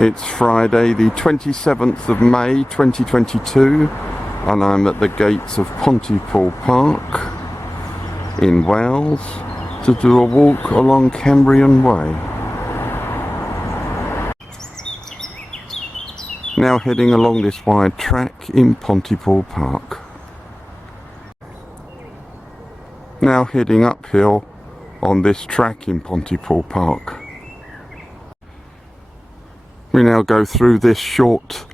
It's Friday the 27th of May 2022 and I'm at the gates of Pontypool Park in Wales to do a walk along Cambrian Way. Now heading along this wide track in Pontypool Park. Now heading uphill on this track in Pontypool Park. We now go through this short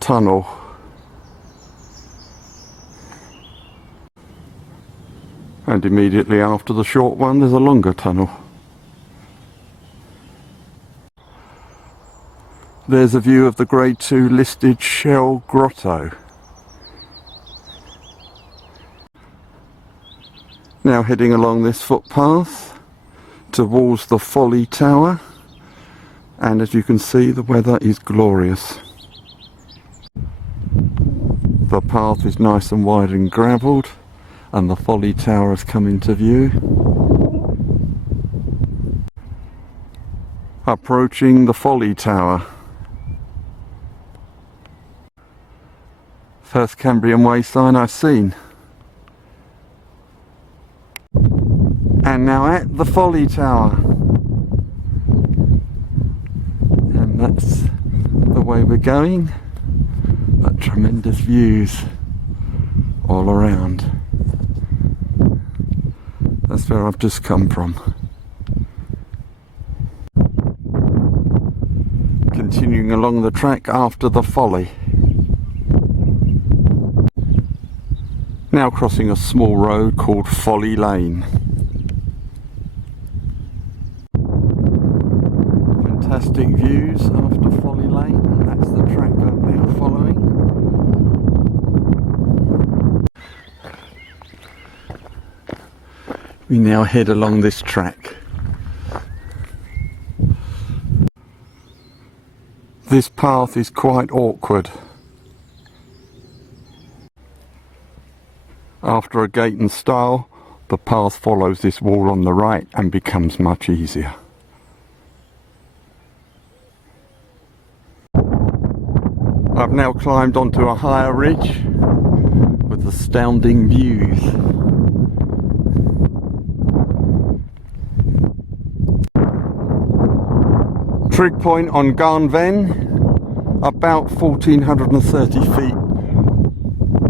tunnel. And immediately after the short one there's a longer tunnel. There's a view of the Grade 2 listed Shell Grotto. Now heading along this footpath towards the Folly Tower. And as you can see, the weather is glorious. The path is nice and wide and gravelled, and the Folly Tower has come into view. Approaching the Folly Tower. First Cambrian Way sign I've seen. And now at the Folly Tower. That's the way we're going, but tremendous views all around. That's where I've just come from. Continuing along the track after the Folly. Now crossing a small road called Folly Lane. Fantastic views after Folly Lane. That's the track I'm now following. We now head along this track. This path is quite awkward. After a gate and stile, the path follows this wall on the right and becomes much easier. I've now climbed onto a higher ridge with astounding views. Trig point on Garnwen, about 1430 feet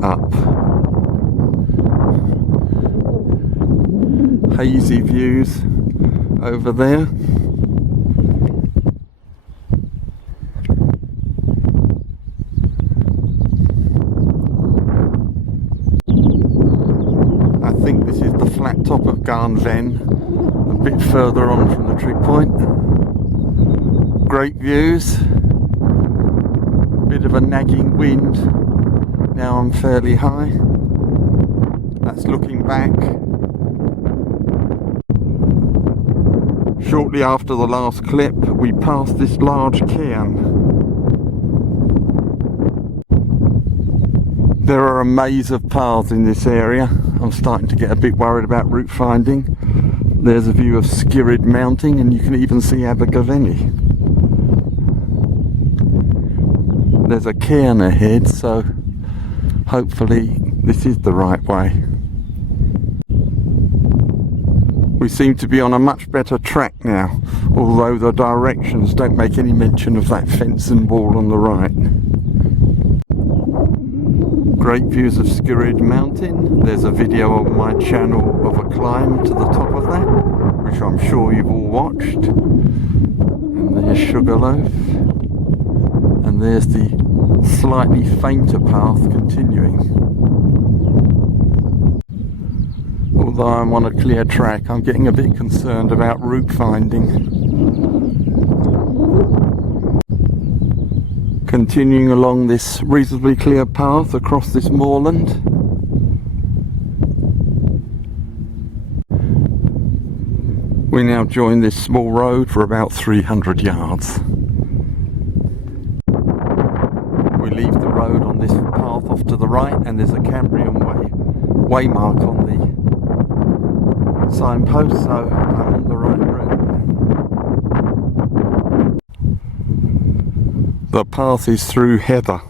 up. Hazy views over there. I think this is the flat top of Garnwen, a bit further on from the trig point. Great views, bit of a nagging wind, now I'm fairly high. That's looking back. Shortly after the last clip we passed this large cairn. There are a maze of paths in this area. I'm starting to get a bit worried about route finding. There's a view of Skirrid Mountain and you can even see Abergavenny. There's a cairn ahead, so hopefully this is the right way. We seem to be on a much better track now, although the directions don't make any mention of that fence and wall on the right. Great views of Skirrid Mountain. There's a video on my channel of a climb to the top of that, which I'm sure you've all watched. And there's Sugarloaf. And there's the slightly fainter path continuing. Although I'm on a clear track, I'm getting a bit concerned about route finding. Continuing along this reasonably clear path across this moorland. We now join this small road for about 300 yards. We leave the road on this path off to the right and there's a Cambrian Way waymark on the signpost, so I'm on the right route. The path is through heather.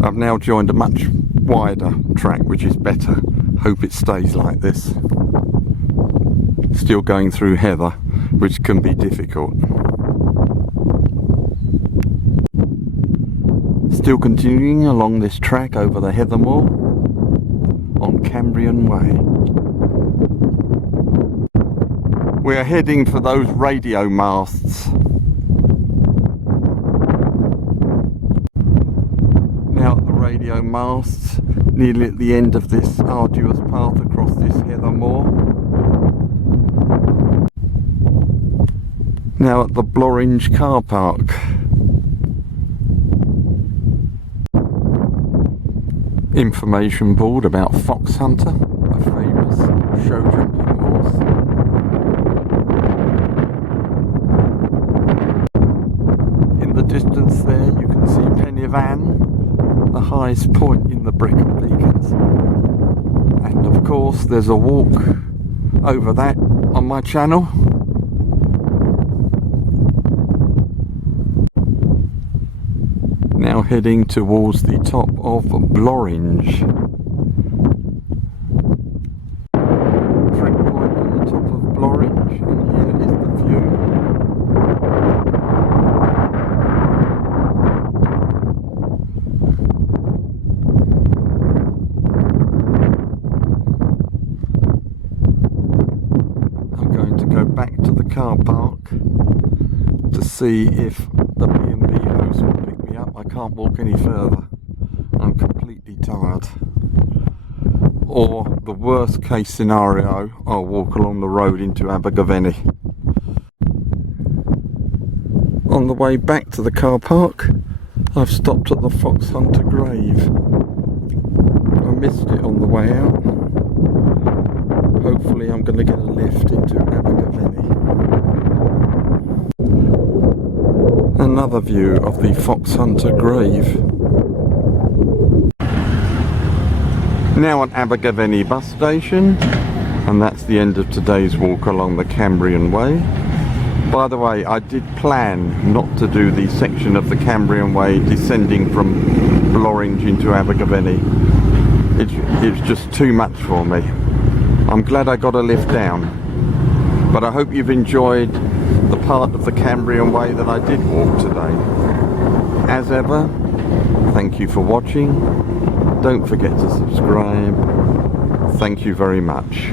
I've now joined a much wider track, which is better. Hope it stays like this. Still going through heather, which can be difficult. Still continuing along this track over the heather moor on Cambrian Way. We are heading for those radio masts. Now at the radio masts, nearly at the end of this arduous path across this heather moor. Now at the Blorenge car park. Information board about Fox Hunter, a famous show jumping horse. In the distance there you can see Pennyvan, the highest point in the Brecon Beacons. And of course there's a walk over that on my channel. Now heading towards the top of Blorenge. Track point on the top of Blorenge, and here is the view. I'm going to go back to the car park to see if the B&B host will pick me up. I can't walk any further. I'm completely tired. Or the worst case scenario, I'll walk along the road into Abergavenny. On the way back to the car park, I've stopped at the Fox Hunter grave. I missed it on the way out. Hopefully I'm going to get a lift into Abergavenny. Another view of the Fox Hunter grave. Now at Abergavenny bus station, and that's the end of today's walk along the Cambrian Way. By the way, I did plan not to do the section of the Cambrian Way descending from Blorenge into Abergavenny. It's just too much for me. I'm glad I got a lift down, but I hope you've enjoyed the part of the Cambrian Way that I did walk today. As ever, thank you for watching. Don't forget to subscribe. Thank you very much.